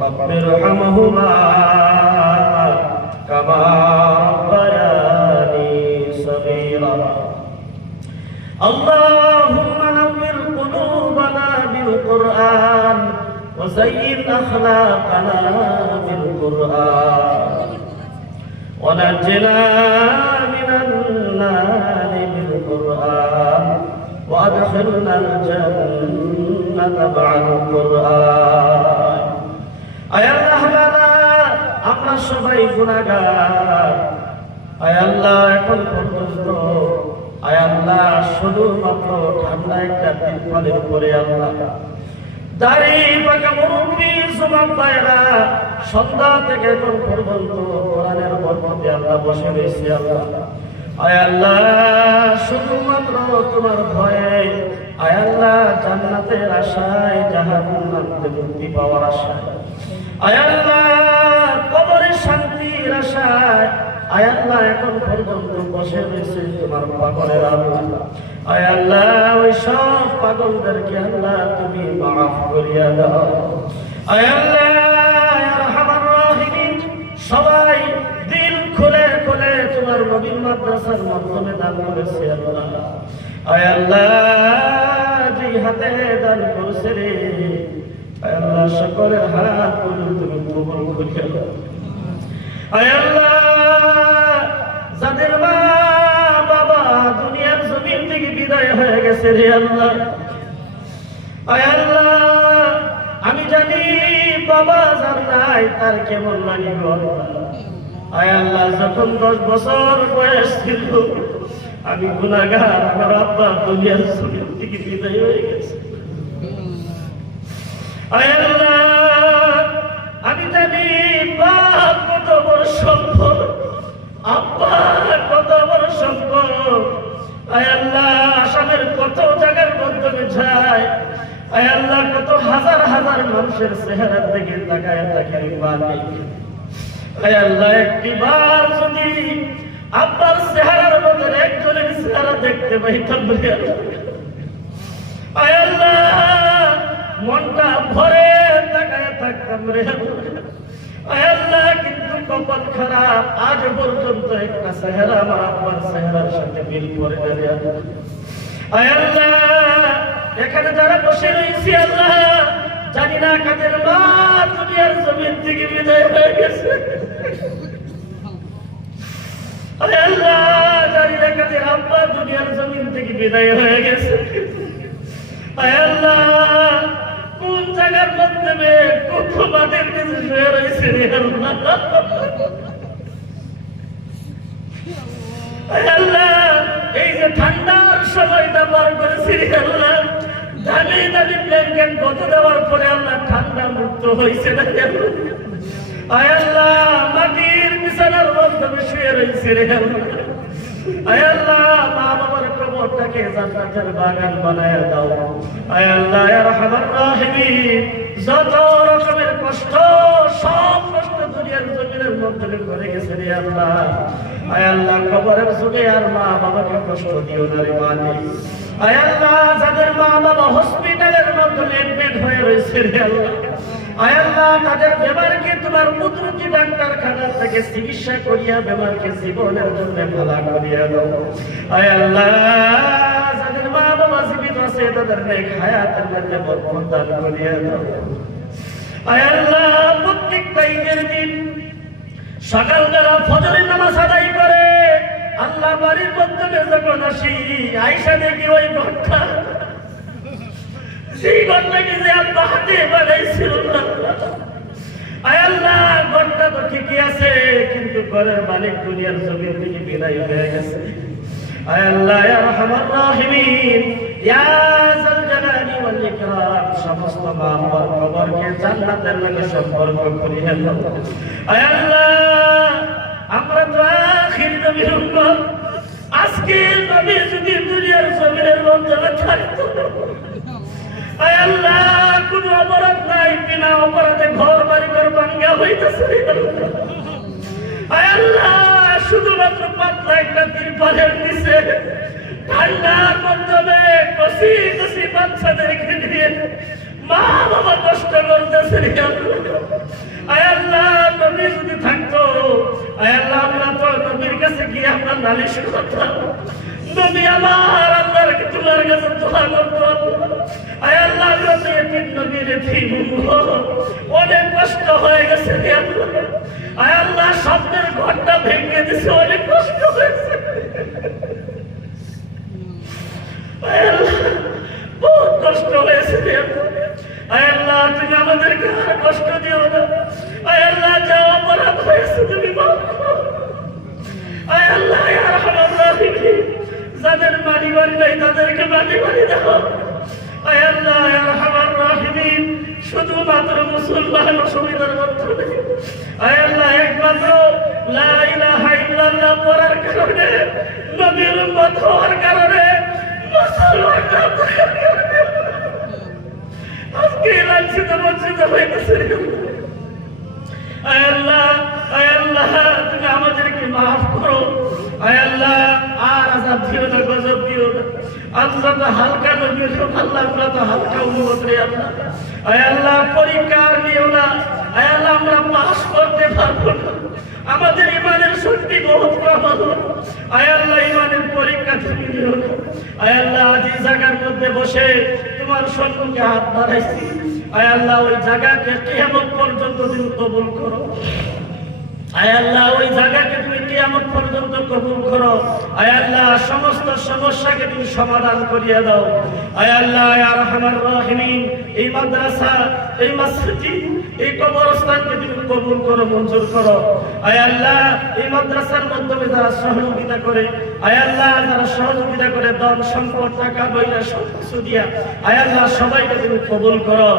رب ارحمهما كما ربياني صغيرا اللهم نور قلوبنا بالقرآن وزين أخلاقنا بالقرآن ونجنا من النار بالقرآن وأدخلنا الجنة مع القرآن আয় আল্লাহ আমরা সবাই গুনাহগার আয় আল্লাহ এখন পর্যন্ত আয় আল্লাহ শুধুমাত্র ঠান্ডা একটা তিরপলের উপরে আল্লাহ দাড়ি পাকা মুরব্বি যুবক ভাইরা সন্ধ্যা থেকে এখন পর্যন্ত কোরআনের বরকতে আল্লাহ বসে রয়েছে আল্লাহ আয় আল্লাহ শুধুমাত্র তোমার ভয়ে আয় আল্লাহ জান্নাতের আশায় জাহান্নাম থেকে মুক্তি পাওয়ার আশায় আয় আল্লাহ কবরের শান্তির আশায় আয় আল্লাহ এখন পর্যন্ত বসে রয়েছে তোমার পাগলের আল্লাহ আয় আল্লাহ ওই সব পাগলদেরকে আল্লাহ তুমি মাফ করিয়া দাও আয় আল্লাহ ইয়া আরহামার রাহিমিন সবাই দিল খুলে খুলে তোমার নবীর মাদ্রাসার মাধ্যমে দান করেছে আল্লাহ আয় আল্লাহ যে হাতে দান করেছে রে আয় আল্লাহ সকলের হাত তুমি কবুল করিয়া দাও আয় আল্লাহ যাদের মা বাবা দুনিয়ার জমিন থেকে বিদায় হয়ে গেছে রে আল্লাহ আয় আল্লাহ আমি জানি বাবা যার নাই তার কেমন লাগে গো আয় আল্লাহ যখন 10 বছর বয়স ছিল আমি গুনাহগার আমার আব্বা দুনিয়ার জমিন থেকে বিদায় হয়ে গেছে আয় আল্লাহ আমি জানি বাপ কত বড় সম্পদ আব্বা কত বড় সম্পদ আয় আল্লাহ আসামের কত জায়গার মাধ্যমে যায় আয় আল্লাহ কত হাজার হাজার মানুষের চেহারার দিকে তাকায় তাকায় বাড়ি আয় আল্লাহ একটিবার যদি আব্বার চেহারার মধ্যে একজনের চেহারা দেখতে পাইতাম আয় আল্লাহ মনটা ভরে তাকায় থাকতাম রে আয় আল্লাহ কিন্তু কপাল খারাপ আজ পর্যন্ত একটা চেহারা আমার আব্বার চেহারার সাথে মিল করে দাঁড়িয়ে আয় আল্লাহ এখানে যারা বসে রয়েছি আল্লাহ জানি না কাদের মা দুনিয়ার জমিন থেকে বিদায় হয়ে গেছে আয় আল্লাহ জানি না কাদের আব্বা দুনিয়ার জমিন থেকে বিদায় হয়ে গেছে আয় আল্লাহ কোন জায়গার মাধ্যমে কত মাদের নিচে শুয়ে রয়েছে রে আল্লাহ আয় আল্লাহ এই যে ঠান্ডার সময়টা পার করেছি রে আল্লাহ দামি দামি ব্ল্যাঙ্কেট গত দেওয়ার পরে আল্লাহ ঠান্ডা মুক্ত হয়েছে না আয় আল্লাহ মাটির বিছানার মাধ্যমে শুয়ে রয়েছে রে আল্লাহ আয় আল্লাহ মা বাবার কবরটাকে জান্নাতের বাগান বানায়া দাও আয় আল্লাহ ইয়া আরহামার রাহিমিন যত রকমের কষ্ট সব কষ্ট দুনিয়ার জমিনের মধ্যে করে গেছে রে আল্লাহ আয় আল্লাহ কবরের যুগে আর মা বাবাকে কষ্ট দিও না রে মালিক আয় আল্লাহ যাদের মা বাবা হসপিটালের মধ্যে এডমিট হয়ে রয়েছে রে আল্লাহ আয় আল্লাহ তাদের বেমারকে তোমার কুদরতি ডাক্তারখানা থেকে চিকিৎসা করিয়া বেমারকে জীবনের জন্য ভালো করিয়া দাও আয় আল্লাহ যাদের মা বাবা জীবিত আছে তাদের নেক হায়াতের মধ্যে বরকত দান করিয়া দাও আয় আল্লাহ প্রত্যেকটা ঈদের দিন সকালবেলা ফজরের নামাজ আদায় করে আল্লাহ বাড়ির মধ্যে যখন আসি আয়েশা দেখি ওই ঘরটা সেই ঘরটাকে যে আব্বা হাতে বানাইছিল আয় আল্লাহ ঘরটা তো ঠিকই আছে কিন্তু ঘরের মালিক দুনিয়ার জমিন থেকে বিদায় হয়ে গেছে আয় আল্লাহ ইয়া আরহামার রাহিমিন ইয়া যাল জালালি ওয়াল ইকরাম সমস্ত মা বাবার কবরকে জান্নাতের লগে সম্পর্ক করিয়া দাও আয় আল্লাহ আমরা তো আখির নবীর উম্মত আজকে নবী যদি দুনিয়ার জমিনের মধ্যে থাকতো আয় আল্লাহ কোন অপরাধ নাই বিনা অপরাধে ঘর বাড়ি ঘর ভাঙ্গা হইতেছে আয় আল্লাহ শুধুমাত্র পাতলা একটা তিরপালের নিচে ঠান্ডার মাধ্যমে কষি কষি বাচ্চাদেরকে নিয়ে মা বাবা কষ্ট করতেছে। আয় আল্লাহ, নবী যদি থাকতো, আয় আল্লাহ, আমরা তো নবীর কাছে গিয়ে আমরা নালিশ করতাম। নবী আমার আল্লাহর তোমার কাছে দোয়া করতো। আয় আল্লাহ, নবীর অনেক কষ্ট হয়ে গেছে। আয় আল্লাহ, স্বপ্নের ঘরটা ভেঙে দিছে, অনেক কষ্ট হয়েছে। আয় আল্লাহ, বহুত কষ্ট হয়েছে। আয় আল্লাহ, তুমি আমাদেরকে আর কষ্ট দিও না। আয় আল্লাহ, যা অপরাধ হয়েছে তুমি মাফ করো। আয় আল্লাহ, ইয়া আরহামার রাহিমিন, যাদের বাড়ি বাড়ি নাই তাদেরকে বাড়ি বাড়ি দাও। আয় আল্লাহ, ইয়া আরহামার রাহিমিন, শুধুমাত্র মুসলমান অসুবিধার মধ্যে নেই। আয় আল্লাহ, একমাত্র লা ইলাহা ইল্লাল্লাহ পড়ার কারণে, নবীর উম্মত হওয়ার কারণে মুসলমান আজকে লাঞ্ছিত বঞ্চিত হয়ে গেছে। আয় আল্লাহ, আয় আল্লাহ, তুমি আমাদেরকে মাফ করো। আয় আল্লাহ, আর আযাব দিও না, গজব দিও না। আমরা তো হালকা নবী, আল্লাহ আমরা তো হালকা উম্মত রে আল্লাহ। আয় আল্লাহ, পরীক্ষা আর নিও না। আয় আল্লাহ, আমরা পাস করতে পারবো না, আমাদের ইমানের শক্তি বহুত কম। আয় আল্লাহ, ইমানের পরীক্ষা তুমি নিও না। আয় আল্লাহ, আজ এই জায়গার মধ্যে বসে তোমার সম্মুখে হাত বাড়াইছি। আয় আল্লাহ, ওই জায়গাকে কিয়ামত পর্যন্ত তুমি কবুল করো। আয় আল্লাহ, ওই জায়গাকে তুমি কিয়ামত পর্যন্ত কবুল করো। আয় আল্লাহ, সমস্ত সমস্যাকে তুমি সমাধান করিয়ে দাও। আয় আল্লাহ, ইয়া আরহামার রাহিমিন, এই মাদ্রাসা, এই মসজিদ, এই কবরস্থানকে তুমি কবুল করো, মঞ্জুর করো। আয় আল্লাহ, এই মাদ্রাসার মাধ্যমে যারা সহযোগিতা করে, আয় আল্লাহ, যারা সহযোগিতা করে ধন সম্পদ টাকা পয়সা সব কিছু দিয়া, আয় আল্লাহ, সবাইকে তুমি কবুল করো।